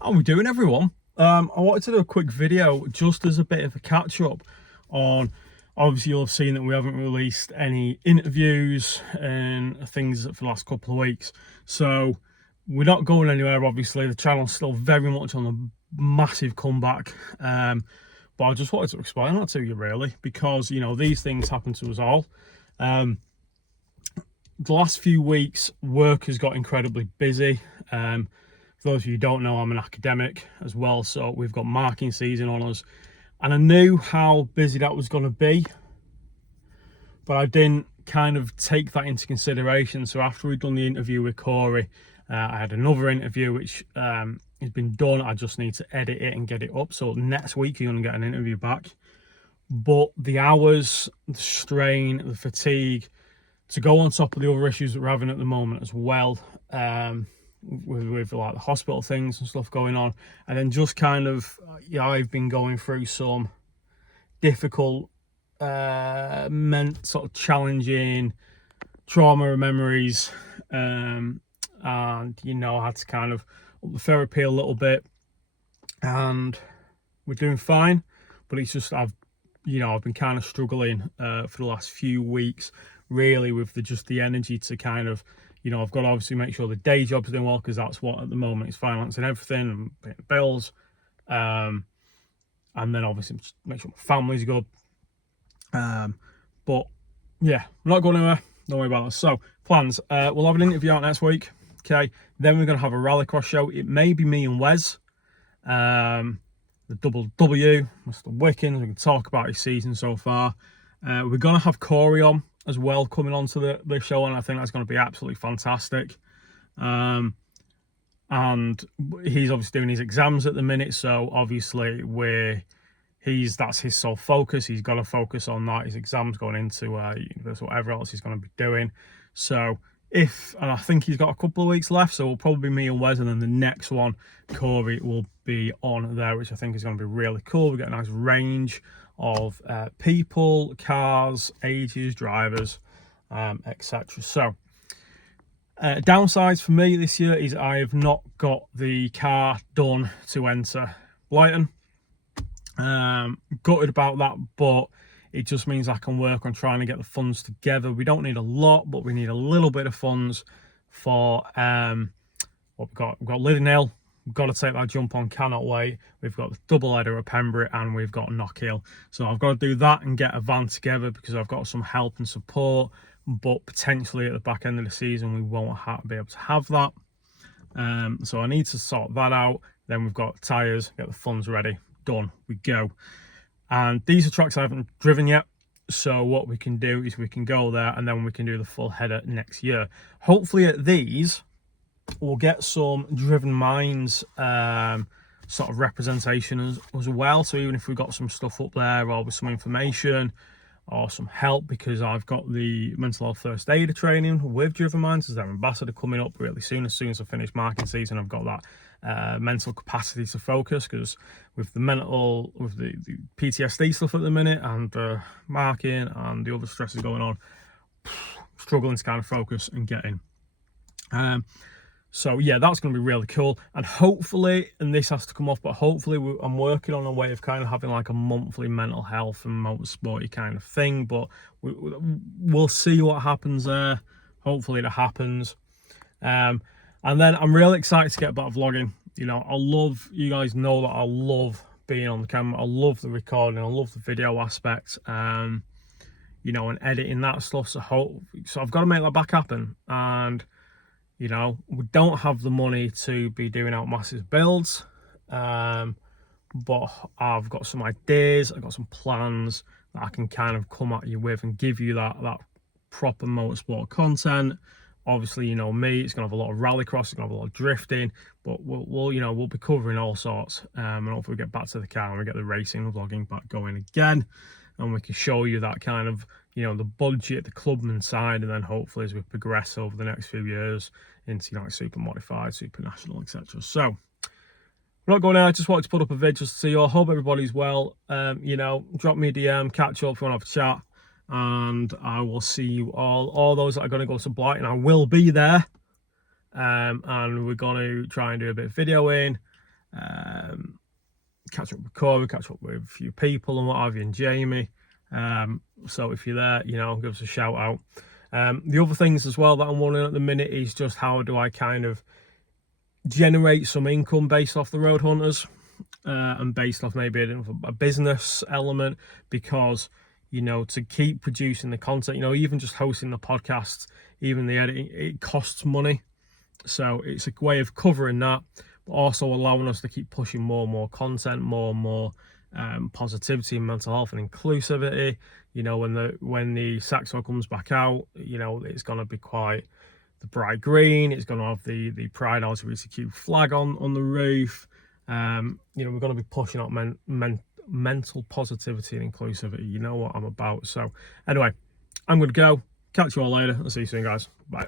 How are we doing, everyone? I wanted to do a quick video just as a bit of a catch up on, obviously you'll have seen that we haven't released any interviews and things for the last couple of weeks, so we're not going anywhere. Obviously the channel's still very much on a massive comeback, but I just wanted to explain that to you really, because you know these things happen to us all. The last few weeks work has got incredibly busy. For those of you who don't know, I'm an academic as well, so we've got marking season on us, and I knew how busy that was going to be, but I didn't kind of take that into consideration. So after we'd done the interview with Corey, I had another interview which has been done. I just need to edit it and get it up, so next week you're going to get an interview back. But the hours, the strain, the fatigue, to go on top of the other issues that we're having at the moment as well, with like the hospital things and stuff going on, and then just kind of, yeah, I've been going through some difficult, sort of challenging trauma memories, and you know, I had to kind of up the therapy a little bit, and we're doing fine, but it's just I've been kind of struggling for the last few weeks really with just the energy to kind of, you know, I've got to obviously make sure the day job's doing well, because that's what at the moment is financing everything and paying the bills, and then obviously make sure my family's good, but yeah, I'm not going anywhere, don't worry about that. So plans, we'll have an interview out next week, okay, then we're going to have a rallycross show. It may be me and Wes, the double W, Mr. Wickens. We can talk about his season so far. We're going to have Corey on as well, coming on to the show, and I think that's going to be absolutely fantastic. And he's obviously doing his exams at the minute, so obviously that's his sole focus. He's got to focus on that, his exams going into university, whatever else he's going to be doing. So and I think he's got a couple of weeks left, so it'll probably be me and Wes, and then the next one Corey will be on there, which I think is going to be really cool. We get a nice range of people, cars, ages, drivers, etc. So downsides for me this year is I have not got the car done to enter Blyton. Gutted about that, but it just means I can work on trying to get the funds together. We don't need a lot, but we need a little bit of funds for what we've got Lydden Hill. We've got to take that jump on, cannot wait. We've got the double header at Pembrey, and we've got Knockhill. So I've got to do that and get a van together, because I've got some help and support, but potentially at the back end of the season we won't be able to have that. So I need to sort that out. Then we've got tyres, get the funds ready, done, we go. And these are tracks I haven't driven yet, so what we can do is we can go there, and then we can do the full header next year. Hopefully at these we'll get some driven minds sort of representation as well. So even if we got some stuff up there, or with some information or some help, because I've got the mental health first aider training with Driven Minds as their ambassador coming up really soon. As soon as I finish marking season, I've got that mental capacity to focus, because with the PTSD stuff at the minute, and marking and the other stresses going on, struggling to kind of focus and get in. So yeah, that's going to be really cool, and hopefully, and this has to come off, but hopefully I'm working on a way of kind of having like a monthly mental health and motorsporty kind of thing, but we'll see what happens there. Hopefully it happens. And then I'm really excited to get back vlogging. You know, you guys know that I love being on the camera, I love the recording, I love the video aspect, you know, and editing that stuff. So I've got to make that back happen, and you know, we don't have the money to be doing out massive builds, but I've got some ideas, I've got some plans that I can kind of come at you with and give you that proper motorsport content. Obviously, you know me, it's going to have a lot of rallycross, it's going to have a lot of drifting, but we'll be covering all sorts, and hopefully we get back to the car and we get the racing vlogging back going again, and we can show you that kind of, you know, the budget, the clubman side, and then hopefully as we progress over the next few years into, you know, like super modified, super national, etc. So we're not going out. I just wanted to put up a vid just to see you all. Hope everybody's well. You know, drop me a DM, catch up if you want to have a chat, and I will see you all those that are going to go to Blyton. I will be there, and we're going to try and do a bit of videoing, catch up with Corey, catch up with a few people and what have you, and Jamie. So if you're there, you know, give us a shout out. The other things as well that I'm wondering at the minute is just how do I kind of generate some income based off the Road Hunters, and based off maybe a business element, because, you know, to keep producing the content, you know, even just hosting the podcast, even the editing, it costs money. So it's a way of covering that, but also allowing us to keep pushing more and more content, more and more positivity and mental health and inclusivity. You know, when the Saxo comes back out, you know, it's going to be quite the bright green. It's going to have the Pride LGBTQ flag on the roof. You know, we're going to be pushing up mental positivity and inclusivity. You know what I'm about. So anyway, I'm going to go. Catch you all later. I'll see you soon, guys. Bye.